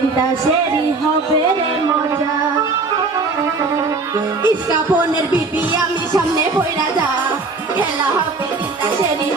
একদিন তাসেরই হবে রে মজা। ইস্কাপনের বিপি আমি সামনে পড়া যা। খেলা হবে দিন তাসেরই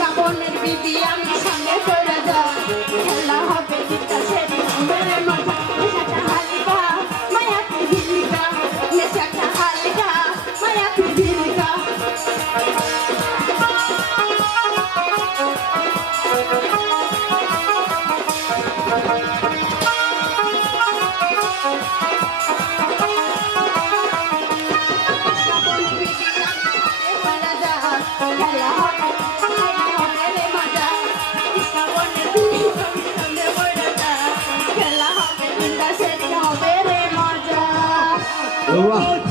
কাপড়ের বিধি আমি সঙ্গে করে যাওয়া খেলা হবে 走吧